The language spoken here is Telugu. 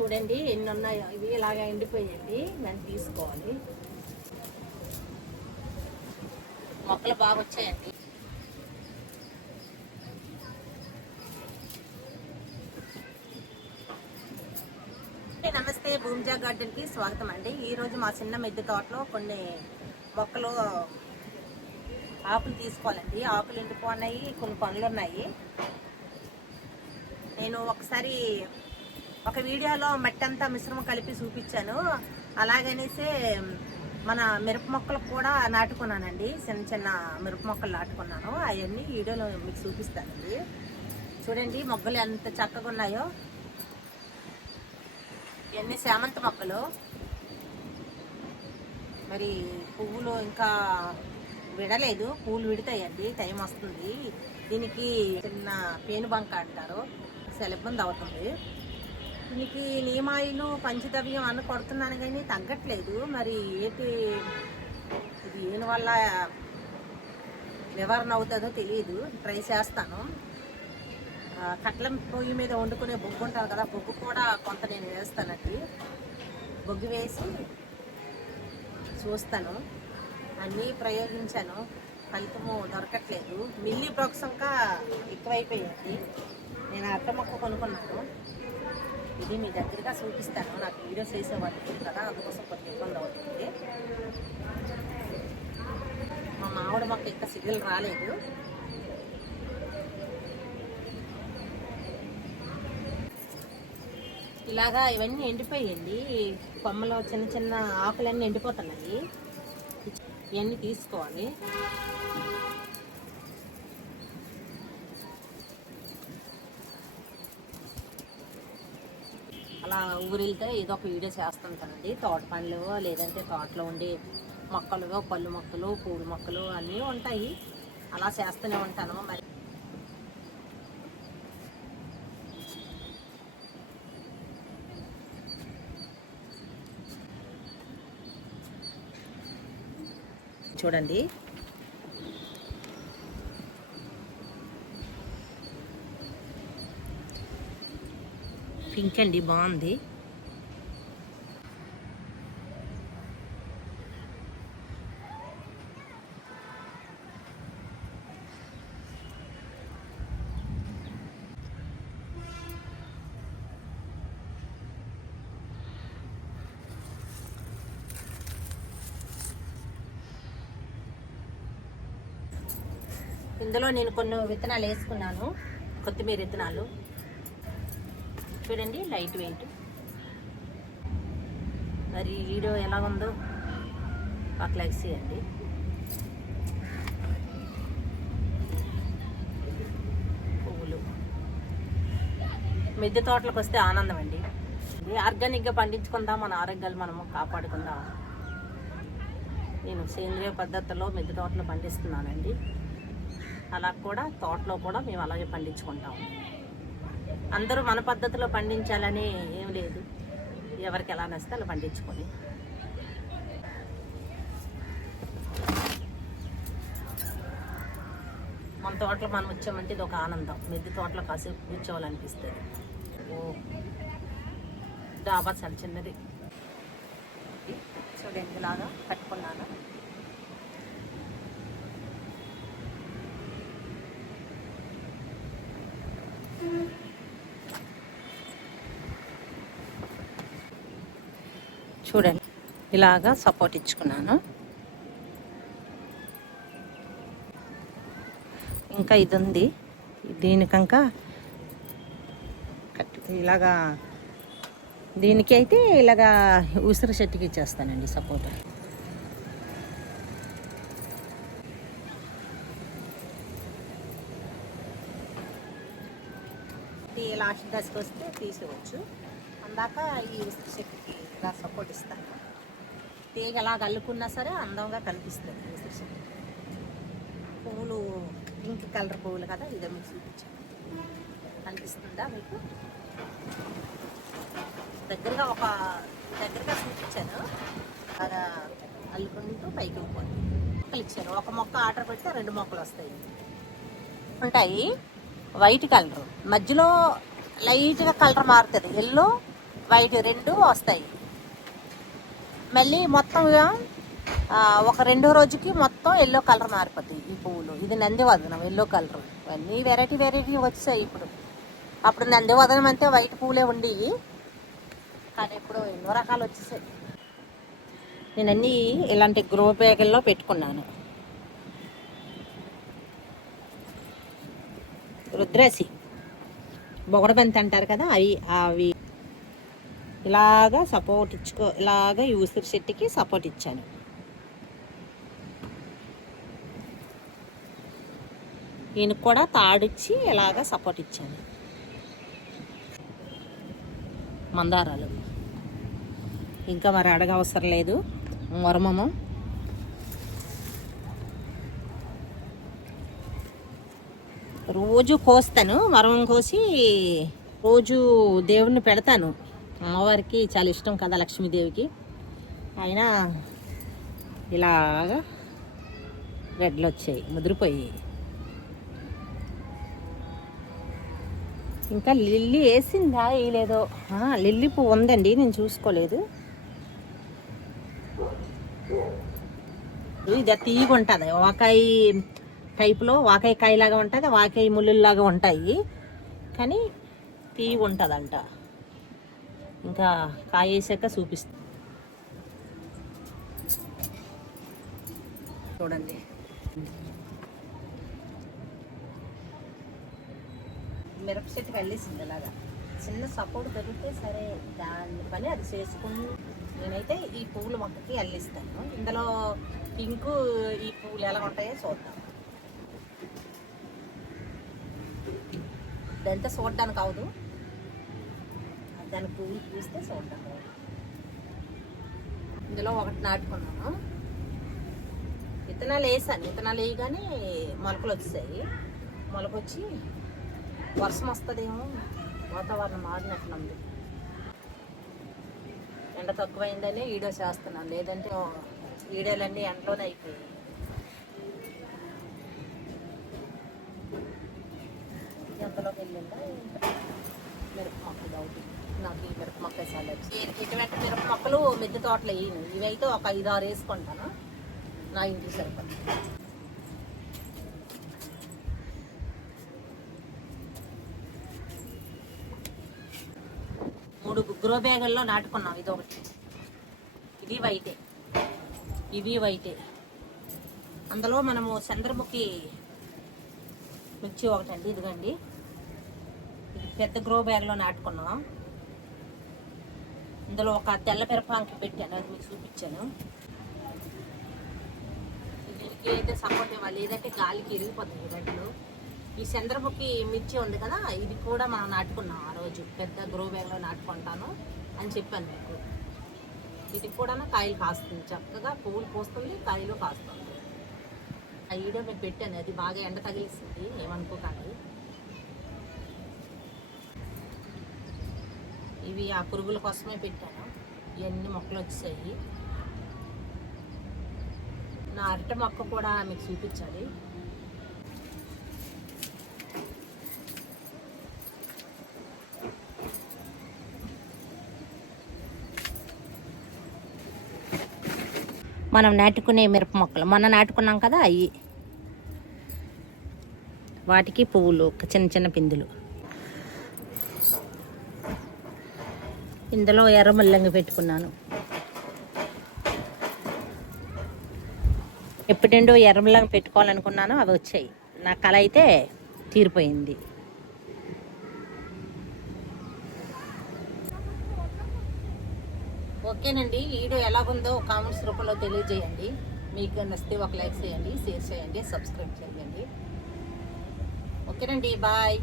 చూడండి ఎన్ని ఉన్నాయో. ఇవి ఇలాగా ఎండిపోయండి, దాన్ని తీసుకోవాలి. మొక్కలు బాగా వచ్చాయండి. నమస్తే, భూమిజా గార్డెన్కి స్వాగతం అండి. ఈరోజు మా చిన్న మిద్దె తోటలో కొన్ని మొక్కలు ఆకులు తీసుకోవాలండి. ఆకులు ఎండిపోయినాయి, కొన్ని పనులు ఉన్నాయి. నేను ఒకసారి ఒక వీడియోలో మట్టి అంతా మిశ్రమం కలిపి చూపించాను. అలాగనేసి మన మిరప మొక్కలు కూడా నాటుకున్నానండి. చిన్న చిన్న మిరప మొక్కలు నాటుకున్నాను. అవన్నీ వీడియోలో మీకు చూపిస్తానండి. చూడండి మొగ్గలు ఎంత చక్కగా ఉన్నాయో. ఇవన్నీ సేమంత మొక్కలు. మరి పువ్వులు ఇంకా విడలేదు, పూలు విడతాయండి, టైం వస్తుంది. దీనికి చిన్న పేనుబంక అంటారు, చాలా ఇబ్బంది అవుతుంది. దీనికి నీమాయిలు పంచద్రవ్యం అన్న కొడుతున్నాను కానీ తగ్గట్లేదు. మరి ఏంటి ఇది దేని వల్ల నివారణ అవుతుందో తెలియదు. ట్రై చేస్తాను. కట్ల పొయ్యి మీద వండుకునే బొగ్గు ఉంటారు కదా, బొగ్గు కూడా కొంత నేను వేస్తానండి. బొగ్గు వేసి చూస్తాను. అన్నీ ప్రయోగించాను, ఫలితము దొరకట్లేదు. మిల్లీ బ్రోక్సంక ఎక్కువైపోయింది. నేను అట్ట మొక్క కొనుక్కున్నాను. ఇది మీ దగ్గరగా చూపిస్తాను. నాకు వీడియోస్ చేసేవాళ్ళు కదా, అందుకోసం కొంచెం ఇబ్బంది అవుతుంది. మా మామిడి మొక్క ఇంకా సిగ్గులు రాలేదు. ఇలాగా ఇవన్నీ ఎండిపోయండి. కొమ్మలో చిన్న చిన్న ఆకులన్నీ ఎండిపోతున్నాయి. ఇవన్నీ తీసుకోవాలి. అలా ఊరితో ఏదో ఒక వీడియో చేస్తుంటానండి. తోట పనులు, లేదంటే తోటలో ఉండే మొక్కలు, పళ్ళు మొక్కలు, పూల మొక్కలు అన్నీ ఉంటాయి. అలా చేస్తూనే ఉంటాను. మరి చూడండి, పింక్ అండి, బాగుంది. ఇందులో నేను కొన్ని విత్తనాలు వేసుకున్నాను, కొత్తిమీర విత్తనాలు. చూడండి, లైట్ వెయిట్. మరి వీడియో ఎలా ఉందో ఒక లైక్ చేయండి. పువ్వులు మిద్దె తోటలకు వస్తే ఆనందం అండి. ఆర్గానిక్గా పండించుకుందాం, మన ఆరోగ్యాలు మనము కాపాడుకుందాం. నేను సేంద్రియ పద్ధతిలో మిద్దె తోటలో పండిస్తున్నానండి. అలా కూడా తోటలో కూడా మేము అలాగే పండించుకుంటాం. అందరూ మన పద్ధతిలో పండించాలని ఏం లేదు, ఎవరికి ఎలా నచ్చితే అలా పండించుకొని. మన తోటలో మనం వచ్చామంటే ఇది ఒక ఆనందం. మిద్దె తోటలో కాసేపు కూర్చోవాలనిపిస్తుంది. డాబా చాలా చిన్నది. చూడండి, ఇలాగా కట్టుకున్నాను. చూడండి, ఇలాగా సపోర్ట్ ఇచ్చుకున్నాను. ఇంకా ఇది ఉంది, దీనికంక ఇలాగా దీనికి అయితే ఇలాగా ఉసిరి చెట్టుకి ఇచ్చేస్తానండి సపోర్ట్. లాస్ట్ దశకు వస్తే తీసుకోవచ్చు. అందాక ఈ ఉసిరి చెట్టుకి ఇలా సపోర్ట్ ఇస్తాను. తీగ ఎలా అల్లుకున్నా సరే అందంగా కనిపిస్తుంది ఉసిరి చెట్టు. పువ్వులు పింక్ కలర్ పువ్వులు కదా, ఇదే మీకు చూపించాను. కనిపిస్తుందా మీకు? దగ్గరగా చూపించాను. అలా అల్లుకుంటూ పైకి వెళ్ళిపోతుంది. మొక్కలు ఇచ్చాను. ఒక మొక్క ఆర్డర్ పెడితే 2 మొక్కలు వస్తాయి. ఉంటాయి వైట్ కలర్, మధ్యలో లైట్గా కలర్ మారుతుంది. ఎల్లో వైట్ రెండు వస్తాయి. మళ్ళీ మొత్తంగా ఒక 2వ రోజుకి మొత్తం ఎల్లో కలర్ మారిపోతాయి ఈ పువ్వులు. ఇది నందివర్ధనం ఎల్లో కలర్. ఇవన్నీ వెరైటీ వచ్చాయి ఇప్పుడు. అప్పుడు నందివర్ధనం అంటే వైట్ పువ్వులే ఉండేవి, కానీ ఇప్పుడు ఎన్నో రకాలు వచ్చేసాయి. నేను అన్నీ ఇలాంటి గ్రో బ్యాగుల్లో పెట్టుకున్నాను. రుద్రాసి బొగడబంతి అంటారు కదా, అవి ఇలాగా సపోర్ట్ ఇలాగా ఈ ఉసిరి చెట్టుకి సపోర్ట్ ఇచ్చాను. ఈయనకు కూడా తాడిచ్చి ఇలాగా సపోర్ట్ ఇచ్చాను. మందారాలు ఇంకా మరి అడగవసరం లేదు. వరమము రోజు కోస్తాను. వరం కోసి రోజు దేవుడిని పెడతాను. అమ్మవారికి చాలా ఇష్టం కదా, లక్ష్మీదేవికి. అయినా ఇలాగా గడ్డలు వచ్చాయి, ముదిరిపోయి. ఇంకా లిల్లీ వేసిందా వేయలేదో. లిల్లీ పువ్వు ఉందండి, నేను చూసుకోలేదు. ఇది తీగ ఉంటుంది, వాకాయ టైప్లో, వాకాయ కాయలాగా ఉంటుంది, వాకాయ ముళ్ళులాగా ఉంటాయి, కానీ తీగ ఉంటుందంట. ఇంకా కాయ వేసాక చూపిస్తా చూడండి. మిరప చెట్టుకి వెళ్ళేసింది. ఇలాగా చిన్న సపోర్ట్ దొరికితే సరే, దాని పని అది చేసుకుని నేనైతే ఈ పువ్వుల మొక్కకి అల్లిస్తాను. ఇందులో పింకు ఈ పువ్వులు ఎలా ఉంటాయో చూద్దాం. ఇదంతా చూడడానికి అవదు, దాని పువ్వులు పూస్తే చూడడానికి అవదు. ఇందులో ఒకటి నాటుకున్నాను. విత్తనాలు వేసాను, విత్తనాలు వేయగానే మొలకలు వచ్చాయి. మొలకొచ్చి వర్షం వస్తుందేమో, వాతావరణం మారినట్లుంది. ఎండ తక్కువైందని వీడియో చేస్తున్నాను, లేదంటే వీడియోలన్నీ ఎండలోనే అయిపోయాయి. ఎంతలోకి వెళ్ళిందా మిరప మొక్కలు అవుతుంది. నాకు ఈ మిరప మొక్క చాలా ఇటువంటి మిరప మొక్కలు మిద్దె తోటలు వేయను. ఇవైతే ఒక 5-6 వేసుకుంటాను, నా ఇంటికి సరిపడి. మూడు గ్రో బ్యాగుల్లో నాటుకున్నాం. ఇది ఒకటి, ఇది వైటే, ఇవి వైటే. అందులో మనము చంద్రముఖి మిర్చి ఒకటండి, ఇదిగండి. ఇది పెద్ద గ్రో బ్యాగ్లో నాటుకున్నాం. ఇందులో ఒక తెల్ల మిరపంకి పెట్టాను, అది మీకు చూపించాను. దీనికి అయితే సపోర్ట్ ఇవ్వాలి, లేదంటే గాలికి ఇరిగిపోతుంది గడ్డలు. ఈ చంద్రముఖి మిర్చి ఉంది కదా, ఇది కూడా మనం నాటుకున్నాం ఆ రోజు. పెద్ద గ్రో బ్యాగ్లో నాటుకుంటాను అని చెప్పాను మీకు. ఇది కూడా కాయలు కాస్తుంది, చక్కగా పువ్వులు పోస్తుంది, కాయలు కాస్తుంది. ఆ వీడియో మీకు పెట్టాను, అది బాగా ఎండ తగిలిస్తుంది, ఏమనుకోకండి. ఇవి ఆ పురుగుల కోసమే పెట్టాను. ఇవన్నీ మొక్కలు వచ్చాయి. నా అరటి మొక్క కూడా మీకు చూపించాలి. మనం నాటుకునే మిరప మొక్కలు మొన్న నాటుకున్నాం కదా, అవి వాటికి పువ్వులు చిన్న చిన్న పిందులు. ఇందులో ఎర్ర ముల్లంగి పెట్టుకున్నాను. ఎప్పుడెండో ఎర్ర ముల్లంగి పెట్టుకోవాలనుకున్నాను, అవి వచ్చాయి. నా కళ అయితే తీరిపోయింది. ఓకేనండి, వీడియో ఎలాగుందో కామెంట్స్ రూపంలో తెలియజేయండి. మీకు నచ్చితే ఒక లైక్ చేయండి, షేర్ చేయండి, సబ్స్క్రైబ్ చేయండి. ఓకేనండి, బాయ్.